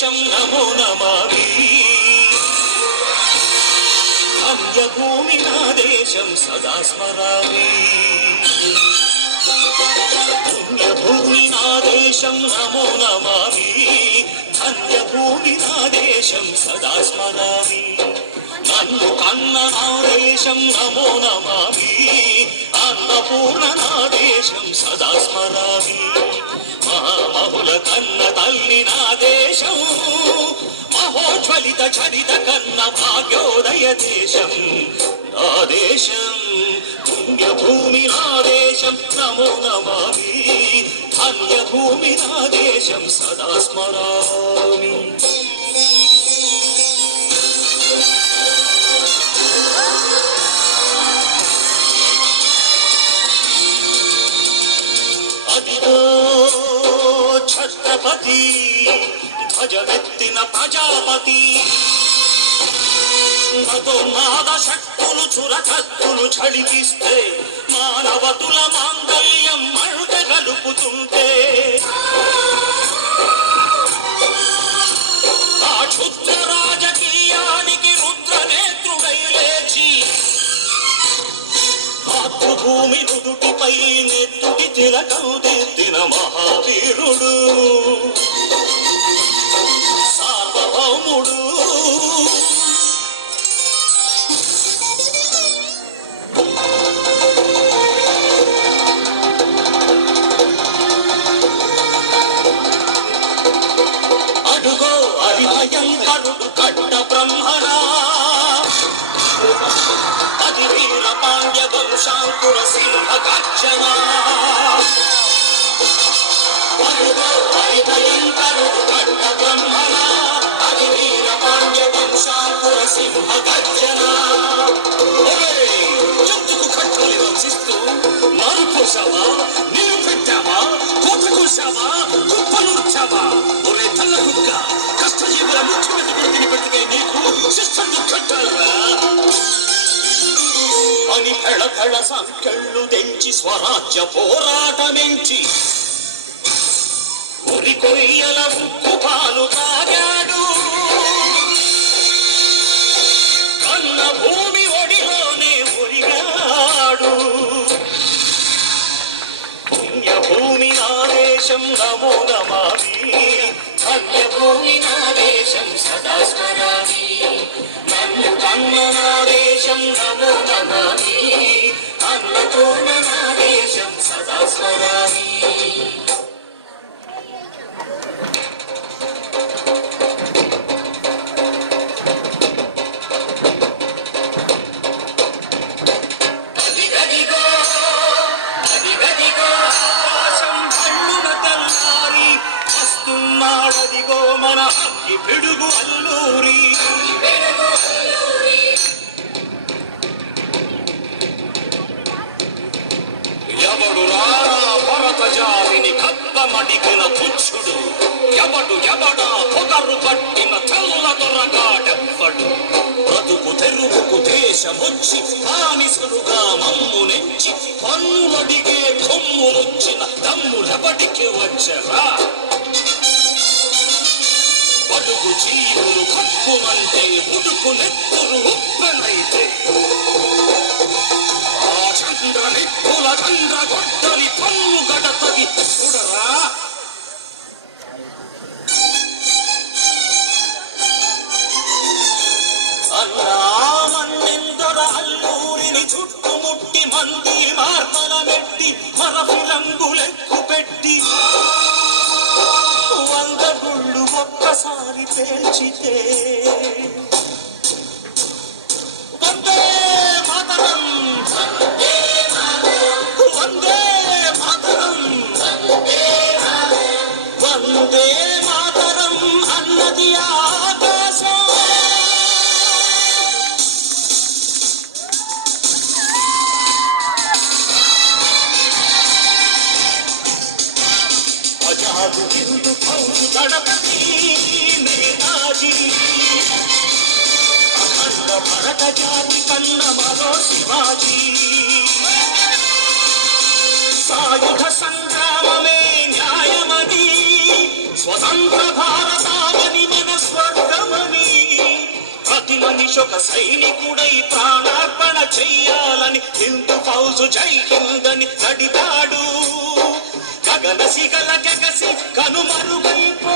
దేశం నమో నమామి. ధన్యభూమి నా దేశం సదా స్మరామి. పుణ్యభూమి నా దేశం నమో నమామి. ధన్యభూమి నా దేశం సదా స్మరామి. నన్ను కన్న నా దేశం నమో నమామి. అన్నపూర్ణ నా దేశం సదా స్మరామి. మహామహుల కన్న తల్లి నా దేశం. మహోజ్వలిత చరిత కన్న భాగ్యోదయ దేశం నా దేశం. పుణ్యభూమి నా దేశం నమో నమామి. ధన్యభూమి నా దేశం సదా స్మరామి. అదిగో ఛత్రపతి ధ్వజమెత్తిన ప్రజాపతి. నాద శక్తులు చురకత్తులు చడిపిస్తే మానవతుల మాంగళ్యం మంట గలుపుతుంటే ఆ క్షుద్ర రాజకీయానికి రుద్రనేత్రుడై లేచి మాతృభూమి నుదుటిపై నెత్తుటి తిలకం దిద్దిన మహావీరుడు సార్వభౌముడు. అడుగో హరిభయంకరుడు కట్ట బ్రహ్మణ. అది వీర పాండ్య వంశాంకుర సింహ గర్జన. అడుగో హరిభయంకరుడు కట్ట బ్రహ్మణ. అది వీర పాండ్య వంశాంకుర సింహ గర్జన. జంతుకు కట్టలు వంశిస్తూ నారు కోసావా, నీరు పెట్టావా, కోత కోసావా, కుప్పనూర్చావా? ఒరే తల్ల కుక్క, కష్టజీవుల ముఖ్యమంత్రి తిని పెట్టుకే నీకు శిస్తు కట్టాలరా అని ఫెళ ఫెళ సంఖ్యళ్ళు తెంచి స్వరాజ్య పోరాటమెంచి ఉరి కొయ్యల ఉప్పు పాలు తాగాడు. కన్న భూమి ఒడిలోనే ఒరిగాడు. పుణ్యభూమి నా దేశం నమో నమామి. ధన్యభూమి నా దేశం సదా స్మరామి. నన్ను కన్న నా దేశం నమో నమామి. అన్నపూర్ణ నా దేశం సదా స్మరామి. వస్తున్నాడదిగో మన అగ్గి పిడుగు అల్లూరి. ఎవడు రారా భరత జాతిని కప్పమడిగిన తుచ్చుడు. ఎవడు ఎవడా పొగరు పట్టిన తెల్ల దొరగాడెవ్వడు. బ్రతుకు తెరువుకు దేశమొచ్చి బానిసలుగా మమ్ము నెచ్చి పన్నులడిగే కొమ్ములొచ్చిన దమ్ములెవడికి వచ్చరా? బడుగు జీవులు కక్కుమంటే ఉడుకు నెత్తురు ఉప్పెనైతే ఆ చంద్ర నిప్పుల చంద్ర గొడ్డలి పన్ను గడతది చూడరా. అన్నామన్నెందొర అల్లూరిని చుట్టుముట్టి మంది మార్మల మెట్టి మరఫిలంగులెక్కు పెట్టి 100 గుళ్ళు ఒక్కసారి పేల్చితే వందే మాతరం, వందే మాతరం, వందే మాతరం అన్నది ఆకాశం. ఆజాదు హిందూ ఫౌజు దళపతి నేతాజీ, అఖండ భరత జాతి కన్న మరో శివాజీ. సాయుధ సంగ్రామమే న్యాయమని స్వతంత్ర భారతావని సాటి మనిషి ఒక సైనికుడై ప్రాణార్పణ చెయ్యాలని హిందూ ఫౌజు జై హిందని నడిపాడు. గగన సిగల గగసి కనుమరుగైపో